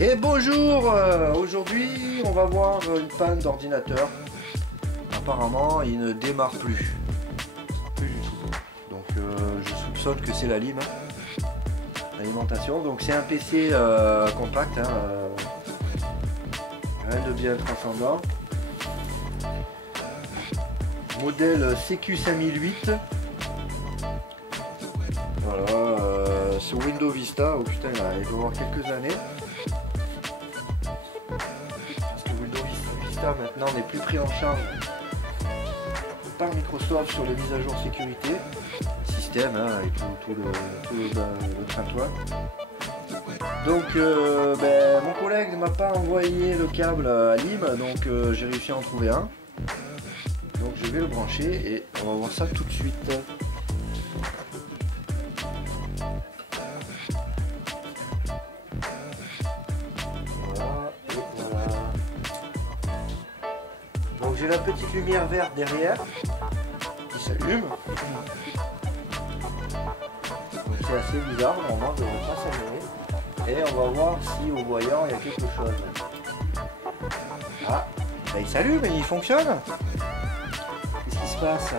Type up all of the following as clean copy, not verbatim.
Et bonjour, aujourd'hui on va voir une panne d'ordinateur. Apparemment il ne démarre plus du tout. Donc je soupçonne que c'est la lime, l'alimentation. Donc c'est un PC compact, rien de bien transcendant. Modèle CQ5008. Voilà, sur Windows Vista. Oh putain, il doit y avoir quelques années. Maintenant n'est plus pris en charge par Microsoft sur les mises à jour sécurité système et tout le train-toin. Donc mon collègue ne m'a pas envoyé le câble à lime, donc j'ai réussi à en trouver un. Donc je vais le brancher et on va voir ça tout de suite. J'ai la petite lumière verte derrière qui s'allume. C'est assez bizarre, normalement je ne devrait pas s'allumer. Et on va voir si au voyant il y a quelque chose. Ah, il s'allume et il fonctionne. Qu'est-ce qui se passe?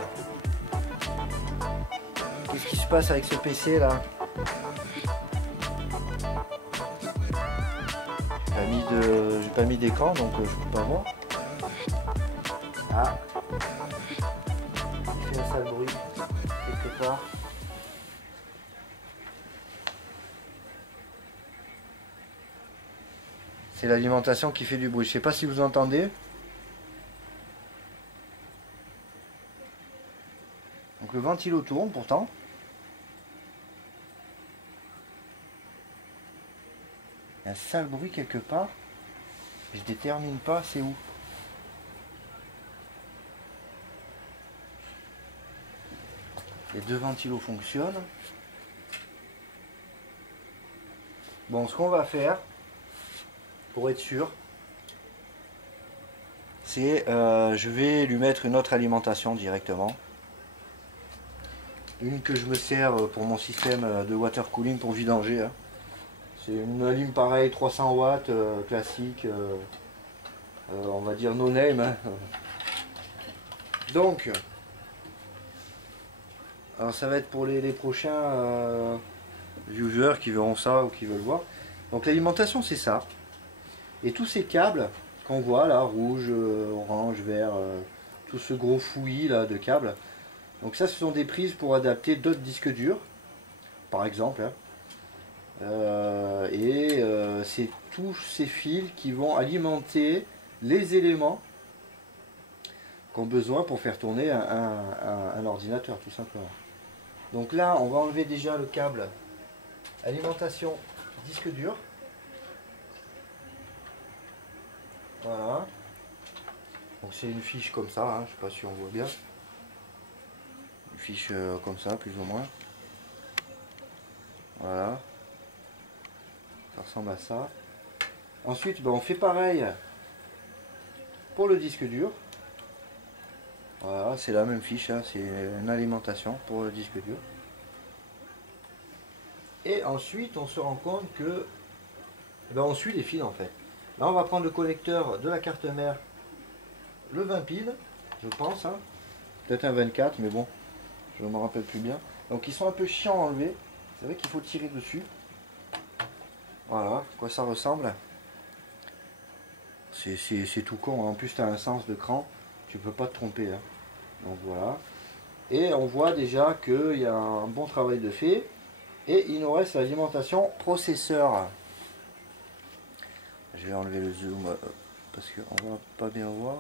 Qu'est-ce qui se passe avec ce PC là? J'ai pas mis d'écran donc je peux pas voir. Ah, il fait un sale bruit quelque part. C'est l'alimentation qui fait du bruit. Je sais pas si vous entendez. Donc le ventilo tourne pourtant. Il y a un sale bruit quelque part. Je détermine pas c'est où. Les deux ventilos fonctionnent. Bon, ce qu'on va faire, pour être sûr, c'est je vais lui mettre une autre alimentation directement. Une que je me sers pour mon système de water cooling pour vidanger. C'est une alim pareil, 300 watts, classique, on va dire no name. Donc, alors ça va être pour les prochains viewers qui verront ça ou qui veulent voir. Donc l'alimentation c'est ça. Et tous ces câbles qu'on voit là, rouge, orange, vert, tout ce gros fouillis là de câbles. Donc ça ce sont des prises pour adapter d'autres disques durs, par exemple. C'est tous ces fils qui vont alimenter les éléments qu'ont besoin pour faire tourner un ordinateur tout simplement. Donc là, on va enlever déjà le câble alimentation disque dur. Voilà. Donc c'est une fiche comme ça, je ne sais pas si on voit bien. Une fiche comme ça, plus ou moins. Voilà. Ça ressemble à ça. Ensuite, on fait pareil pour le disque dur. Voilà, c'est la même fiche, c'est une alimentation pour le disque dur. Et ensuite, on se rend compte que on suit les fils en fait. Là, on va prendre le connecteur de la carte mère, le 20 piles, je pense. Peut-être un 24, mais bon, je ne me rappelle plus bien. Donc, ils sont un peu chiants à enlever. C'est vrai qu'il faut tirer dessus. Voilà, à quoi ça ressemble. C'est tout con. En plus, tu as un sens de cran. Tu peux pas te tromper. Donc voilà. Et on voit déjà qu'il y a un bon travail de fait. Et il nous reste l'alimentation processeur. Je vais enlever le zoom parce qu'on va pas bien voir.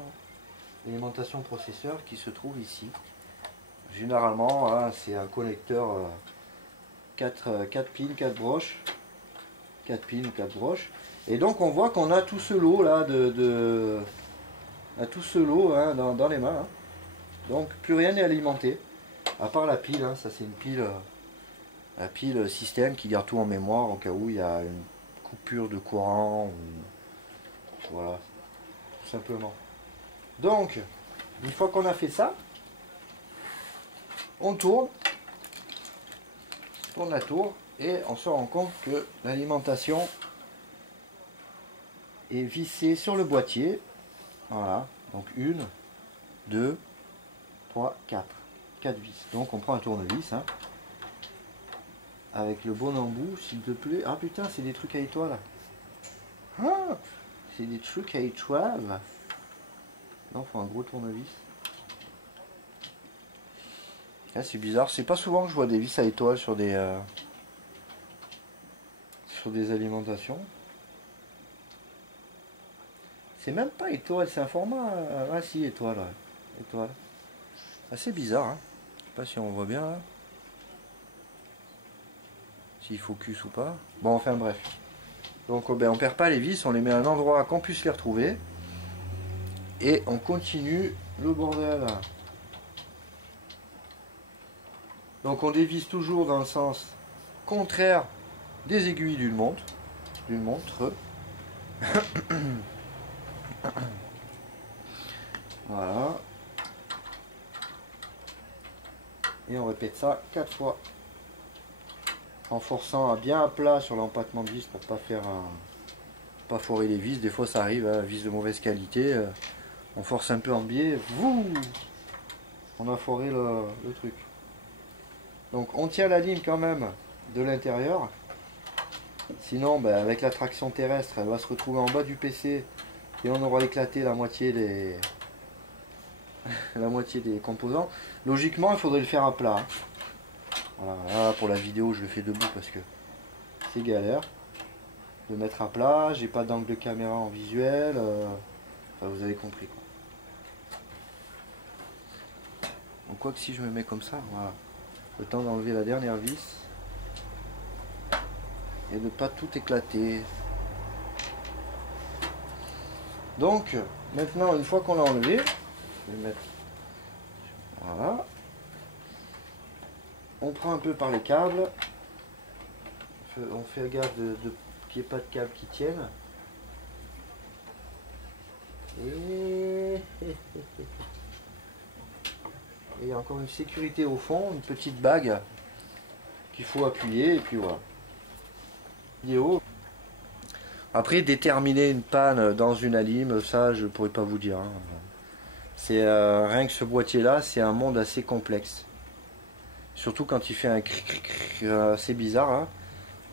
L'alimentation processeur qui se trouve ici. Généralement, c'est un connecteur 4 piles, 4 broches. 4 piles ou 4 broches. Et donc on voit qu'on a tout ce lot là tout ce lot dans les mains. Donc plus rien n'est alimenté. À part la pile, ça c'est une pile, la pile système qui garde tout en mémoire au cas où il y a une coupure de courant. Voilà, tout simplement. Donc, Une fois qu'on a fait ça, on tourne la tour et on se rend compte que l'alimentation est vissée sur le boîtier. Voilà, donc 1, 2, 3, 4. 4 vis. Donc on prend un tournevis, hein, avec le bon embout, s'il te plaît. Ah putain, c'est des trucs à étoiles. Ah, c'est des trucs à étoiles. Non, faut un gros tournevis. Ah, c'est bizarre, c'est pas souvent que je vois des vis à étoiles sur des alimentations. C'est même pas étoile, c'est un format. Ah si, étoile, ouais. Étoile. Assez bizarre, hein. Je sais pas si on voit bien là. S'il focus ou pas. Bon, enfin bref. Donc ben, on perd pas les vis, on les met à un endroit qu'on puisse les retrouver. Et on continue le bordel. Donc on dévisse toujours dans le sens contraire des aiguilles d'une montre. Voilà. Et on répète ça 4 fois. En forçant bien à plat sur l'empattement de vis pour pas foirer les vis. Des fois ça arrive, hein, vis de mauvaise qualité. On force un peu en biais. On a foiré le truc. Donc on tient la ligne quand même de l'intérieur. Sinon, ben, avec la traction terrestre, elle va se retrouver en bas du PC et on aura éclaté la moitié des composants. Logiquement, il faudrait le faire à plat. Hein. Voilà, là, pour la vidéo, je le fais debout parce que c'est galère de mettre à plat. J'ai pas d'angle de caméra en visuel. Enfin, vous avez compris. Quoi. Donc, quoi que si je me mets comme ça, voilà. Le temps d'enlever la dernière vis et de pas tout éclater. Donc, maintenant, une fois qu'on l'a enlevé, je vais mettre. Voilà. On prend un peu par les câbles. On fait gaffe qu'il n'y ait pas de câbles qui tiennent. Et il y a encore une sécurité au fond, une petite bague qu'il faut appuyer et puis voilà. Vidéo. Après, déterminer une panne dans une alim, ça je pourrais pas vous dire. Hein. C'est rien que ce boîtier là, c'est un monde assez complexe. Surtout quand il fait un cric assez bizarre. Hein.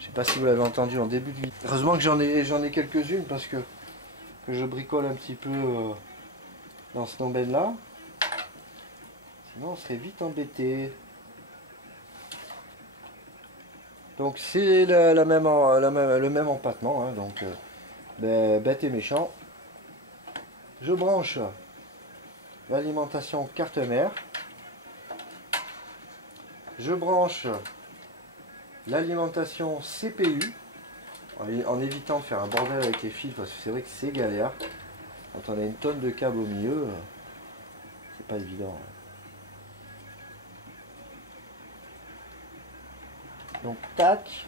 Je sais pas si vous l'avez entendu en début de vidéo. Heureusement que j'en ai quelques-unes parce que je bricole un petit peu dans ce domaine là. Sinon on serait vite embêté. Donc c'est le même empattement. Hein, donc bête et méchant. Je branche l'alimentation carte mère. Je branche l'alimentation CPU en évitant de faire un bordel avec les fils parce que c'est vrai que c'est galère. Quand on a une tonne de câbles au milieu, c'est pas évident. Donc tac,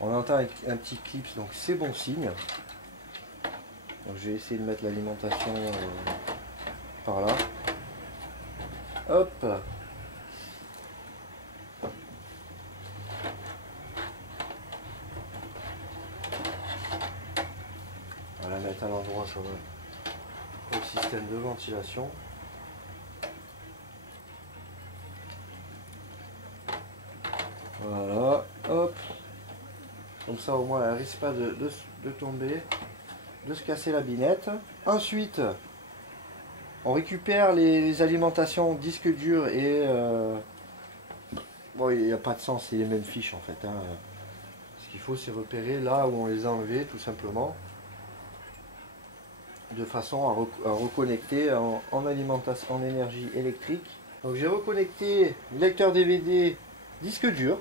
on entend avec un petit clip, donc c'est bon signe. Donc je vais essayer de mettre l'alimentation par là. Hop. On va la mettre à l'endroit sur le système de ventilation. Voilà, hop. Comme ça au moins elle risque pas de tomber, de se casser la binette. Ensuite, on récupère les alimentations disque dur et bon, il n'y a pas de sens, c'est les mêmes fiches en fait. Hein. Ce qu'il faut, c'est repérer là où on les a enlevés, tout simplement, de façon à reconnecter en alimentation, en énergie électrique. Donc j'ai reconnecté le lecteur DVD disque dur.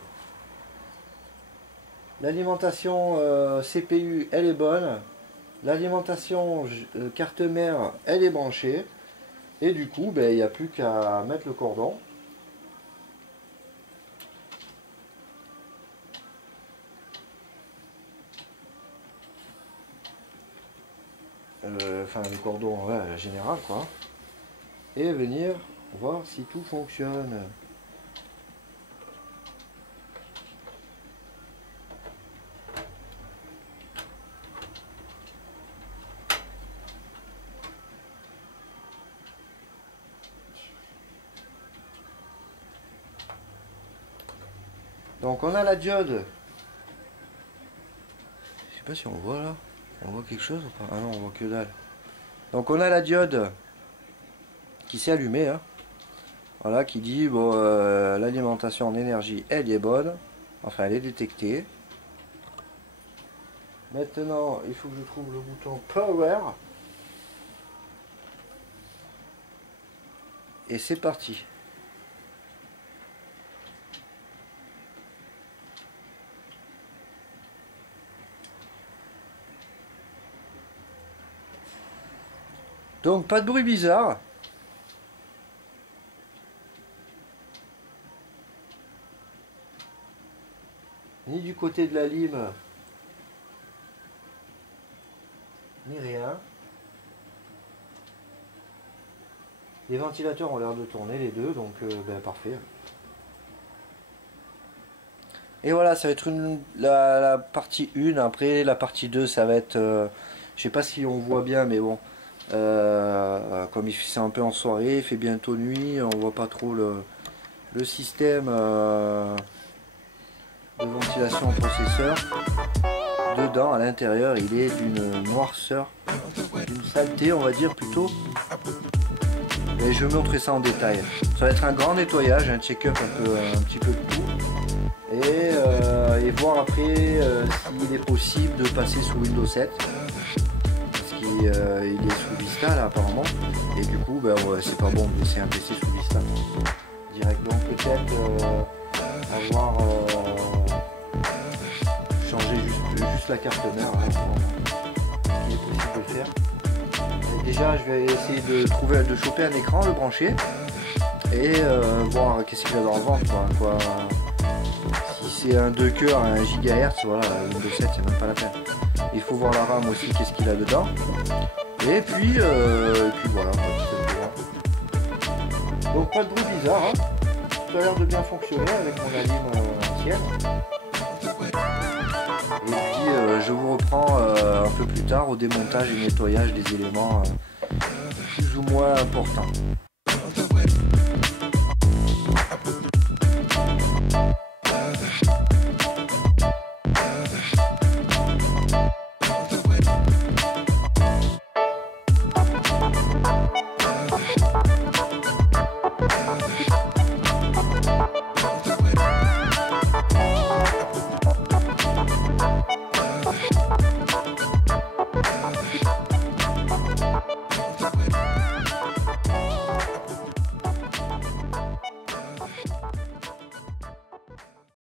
L'alimentation CPU, elle est bonne. L'alimentation carte mère, elle est branchée. Et du coup, ben, il n'y a plus qu'à mettre le cordon. Enfin, le cordon ouais, général, quoi. et venir voir si tout fonctionne. Donc on a la diode. Je sais pas si on voit là. On voit quelque chose ou pas? Ah non, on voit que dalle. Donc on a la diode qui s'est allumée. Hein. Voilà, qui dit bon, l'alimentation en énergie, elle est bonne. Enfin, elle est détectée. Maintenant, il faut que je trouve le bouton Power. Et c'est parti. Donc pas de bruit bizarre. Ni du côté de la lime, ni rien. Les ventilateurs ont l'air de tourner les deux, donc ben, parfait. Et voilà, ça va être la partie 1. Après la partie 2, ça va être... je sais pas si on voit bien, mais bon. Comme c'est un peu en soirée, il fait bientôt nuit, on voit pas trop le système de ventilation au processeur. Dedans, à l'intérieur, il est d'une noirceur, d'une saleté, on va dire plutôt. Et je vais montrer ça en détail. Ça va être un grand nettoyage, un check-up un petit peu de tout. Et voir après s'il est possible de passer sous Windows 7. Il est sous Vista là apparemment, et du coup ben, ouais, c'est pas bon de laisser un PC sous Vista direct, donc peut-être avoir changé juste la carte mère, hein, il est possible de le faire. Et déjà je vais essayer de choper un écran, le brancher et voir qu'est-ce qu'il y a dans le ventre quoi. Si c'est un 2 cœurs, un GHz, voilà, Windows 7 c'est même pas la peine. Il faut voir la RAM aussi, qu'est-ce qu'il a dedans. Et puis voilà. Donc pas de bruit bizarre. Hein. Ça a l'air de bien fonctionner avec mon alim ancienne. Et puis je vous reprends un peu plus tard au démontage et nettoyage des éléments plus ou moins importants.